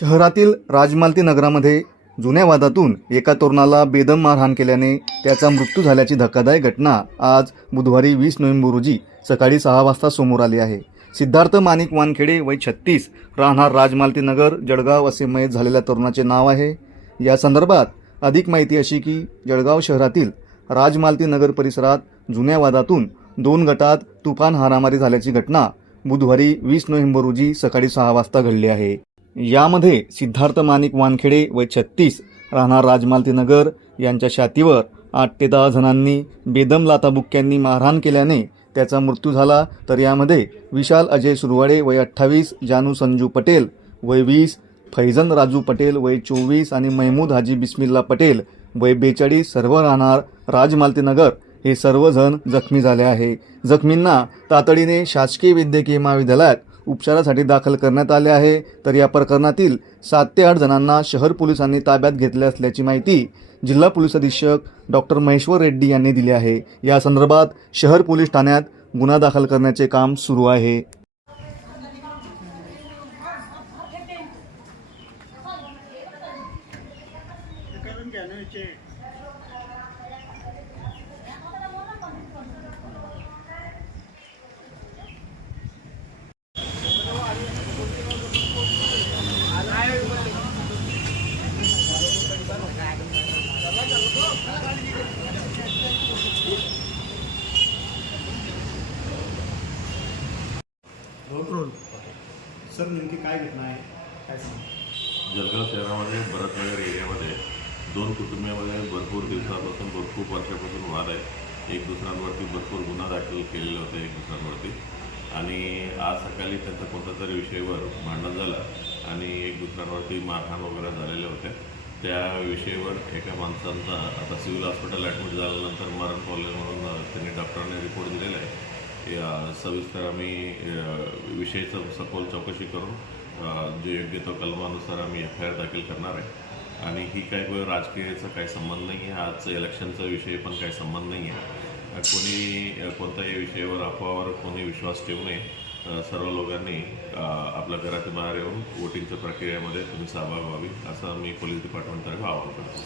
शहरातील राजमालती नगरामध्ये जुन्या वादातून एका तरुणाला बेदम मारहाण केल्याने त्याचा मृत्यू झाल्याची धक्कादायक घटना आज बुधवारी वीस नोव्हेंबर रोजी सकाळी सहा वाजता समोर आली आहे. सिद्धार्थ माणिक वानखेडे वय छत्तीस राहणार राजमालती नगर जळगाव असे मयत झालेल्या तरुणाचे नाव आहे. या संदर्भात अधिक माहिती अशी की जळगाव शहरातील राजमालती नगर परिसरात जुन्या वादातून दोन गटात तुफान हारामारी झाल्याची घटना बुधवारी वीस नोव्हेंबर रोजी सकाळी सहा वाजता घडली आहे. यामध्ये सिद्धार्थ माणिक वानखेडे व छत्तीस राहणार राजमालतीनगर यांच्या छातीवर आठ ते दहा जणांनी बेदम लाताबुक्क्यांनी मारहाण केल्याने त्याचा मृत्यू झाला. तर यामध्ये विशाल अजय सुरवाडे वय अठ्ठावीस जानू संजू पटेल वय वीस फैजन राजू पटेल वय चोवीस आणि महमूद हाजी बिस्मिल्ला पटेल वय बेचाळीस सर्व राहणार राजमालतीनगर हे सर्वजण जखमी झाले आहे. जखमींना तातडीने शासकीय वैद्यकीय महाविद्यालयात उपचारासाठी दाखल करण्यात आले आहे. तर या प्रकरणातील सात ते आठ जणांना शहर पोलिसांनी ताब्यात घेतले असल्याची माहिती जिल्हा पोलीस अधीक्षक डॉक्टर महेश्वर रेड्डी यांनी दिली आहे. या संदर्भात शहर पोलीस ठाण्यात गुन्हा दाखल करण्याचे काम सुरू आहे. रोल सर नेमकी काय घटना आहे? काय सांग? जळगाव शहरामध्ये भरतनगर एरियामध्ये दोन कुटुंबियामध्ये भरपूर दिवसापासून भर- खूप वर्षापासून वाद आहे. एक दुसऱ्यांवरती भरपूर गुन्हा दाखल केलेले होते एक दुसऱ्यांवरती. आणि आज सकाळी त्यांचा कोणत्या तरी विषयावर भांडण झालं आणि एक दुसऱ्यांवरती मारहाण वगैरे झालेले होते. त्या विषयावर एका माणसांचा आता सिव्हिल हॉस्पिटल ॲडमिट झाल्यानंतर मरण पावले म्हणून त्यांनी डॉक्टरांनी रिपोर्ट दिलेला आहे. या सविस्तर आम्ही विषयीचं सखोल चौकशी करून जे योग्य तो कलमानुसार आम्ही एफ आय आर दाखल करणार आहे. आणि ही काही राजकीयचा काही संबंध नाही आहे. आजचं इलेक्शनचा विषय पण काही संबंध नाही आहे. कोणी कोणत्याही विषयावर अफवावर कोणी विश्वास ठेवू नये. सर्व लोकांनी आपल्या घराच्या बाहेर येऊन वोटिंगच्या प्रक्रियेमध्ये तुम्ही सहभाग व्हावी असं मी पोलीस डिपार्टमेंटतर्फे आवाहन करतो.